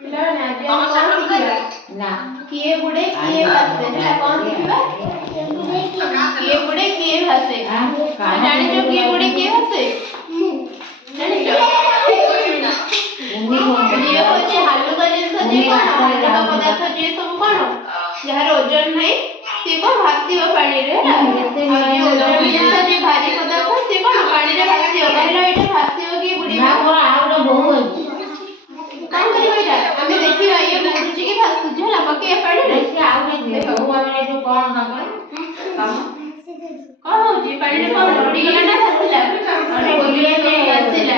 ପିଲାମାନେ ଆଜି ଆମେ କଣ ଶିଖିବା? କିଏ ବୁଡେ କିଏ ଭାସେ ହେଲା କଣ ଶିଖିବା? କିଏ ବୁଡେ କିଏ ଭାସେ। ଜାଣିଛ କିଏ ବୁଡେ କିଏ ଭାସେ? ଜାଣିଛ? ଯିଏ ହଉଛି ହାଲୁକା ଜିନିଷ ଯିଏ କଣ ହାଲୁକା ପଦାର୍ଥ ଯିଏ ସବୁ କଣ ଯାହାର ଓଜନ ନାହିଁ ସିଏ କଣ ଭାସିବ ପାଣିରେ ହେଲା। ଆଉ ଯିଏ ଓଜନ ଜିନିଷ ଯିଏ ଭାରି ପଦାର୍ଥ ସିଏ କଣ ପାଣିରେ ଭାସିବ। କହିଲ ଏଇଟା ଭାସିବ କି ବୁଡିବ? କଣ କରିବ ଏଇଟା? ଆମେ ଦେଖିବା ଇଏ ବୁଡୁଛି କି ଭାସୁଛି ହେଲା ପକେଇବା ପାଣିରେ। କଣ ହଉଛି ପାଣିରେ? କଣ ବୁଡିଗଲା ନା ଭାସିଲା? ଭାସିଲା।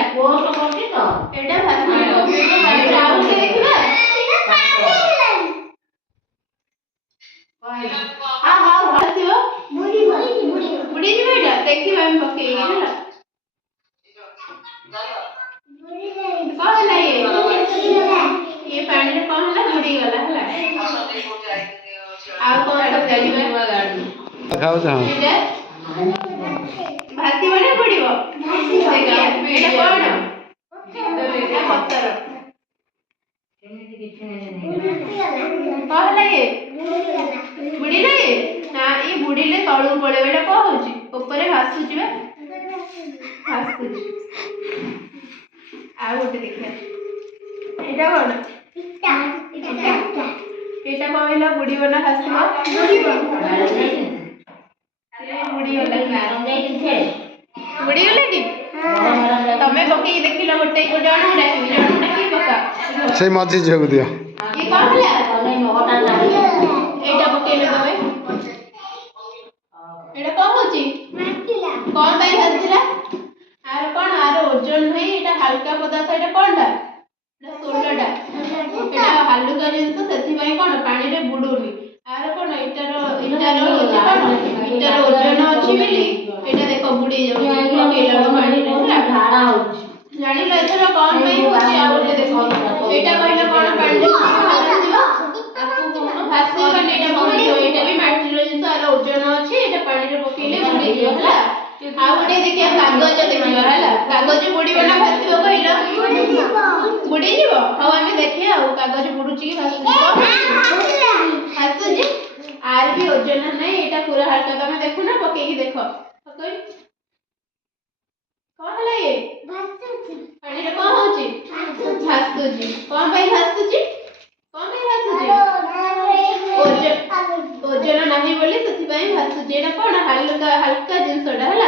ଏଇଟା ଭାସିବ। ଆଉ ଟିକେ ଦେଖିବା। ଭାସିବ ବୁଡିଯିବ ଏଇଟା। ଦେଖିବା ଆମେ ପକେଇକି ହେଲା। କଣ ହେଲା ଇଏ ପାଣିରେ କଣ ହେଲା? ବୁଡିଗଲା ହେଲା। ଆଉ କଣ ସବୁ ଜାଣିବା? ଭାସିବ ନା ବୁଡିବ? ଏଇଟା କଣ? ପଥର। କଣ ହେଲା ଇଏ? ବୁଡିଲା ଇଏ? ନା ଇଏ ବୁଡିଲେ ତଳକୁ ପଳେଇବ। ଏଇଟା କଣ ହଉଛି? ଉପରେ ଭାସୁଛି ବା। ଭାସୁଛି। ଆଉ ଗୋଟେ ଦେଖିବା। ଏଇଟା କଣ? ଏଇଟା କହିଲ ବୁଡିବ ନା ଭାସିବ? ବୁଡିଗଲାଟି? ତମେ ପକେଇକି ଦେଖିଲ ଗୋଟେ ଜଣକୁ ଡାକିକି ପକା। ସେଇ ମଝି ଝିଅକୁ ଦିଅ। ଇଏ କଣ ହେଲା? ଏଇଟା ପକେଇଲେ ତମେ। ଏଇଟା କଣ ହଉଛି? କଣ ପାଇଁ ଭାସିଲା? ଆର କଣ? ଆର ଓଜନ ନାହିଁ। ଏଇଟା ହାଲକା ପଦାର୍ଥ। ଏଇଟା କଣଟା? ସୋଲଟା। ଏଇଟା ହାଲୁକା ଜିନିଷ ସେଥିପାଇଁ କଣ ପାଣିରେ ବୁଡୁନି। ଆର କଣ? ଇଟାର ହଉଛି କଣ? ଇଟାର ଓଜନ ଅଛି ବୋଲି ଏଇଟା ଦେଖ ବୁଡି ଯାଉଛି ପକେଇଲା ବେଳକୁ ପାଣିରେ ହେଲା। ଜାଣିଲ ଏଥର କଣ ପାଇଁ ହଉଛି? ଆଉ ଗୋଟେ ଦେଖ। ଏଇଟା କହିଲେ କଣ ପାଣିରେ ଭାସିବ? ଭାସିବନି, ଏଇଟା ବୁଡିବ। ଏଇଟା ବି ମାଟିର ଜିନିଷ। ଆର ଓଜନ ଅଛି। ଏଇଟା ପାଣିରେ ପକେଇଲେ ବୁଡିଯିବ ହେଲା। ଆଉ ଗୋଟେ ଦେଖିବା କାଗଜ ଦେଖିବା ହେଲା। କାଗଜ ବୁଡିବ ନା ଭାସିବ କହିଲ? ବୁଡିଯିବ। ହଉ ଆମେ ଦେଖିବା ଆଉ କାଗଜ ବୁଡୁଛି କି ଭାସୁଛି। ଭାସୁଛି। ଆର ବି ଓଜନ ନାହିଁ। ଏଇଟା ପୁରା ହାଲକା। ତମେ ଦେଖୁନ ପକେଇକି ଦେଖ। କଣ ହେଲା ଇଏ? ପାଣିରେ କଣ ହଉଛି? ଭାସୁଛି। କଣ ପାଇଁ ଭାସୁଛି? ଓଜନ ନାହିଁ ବୋଲି ସେଥିପାଇଁ ଭାସୁଛି। ଏଇଟା କଣ? ହାଲକା ଜିନିଷଟା ହେଲା।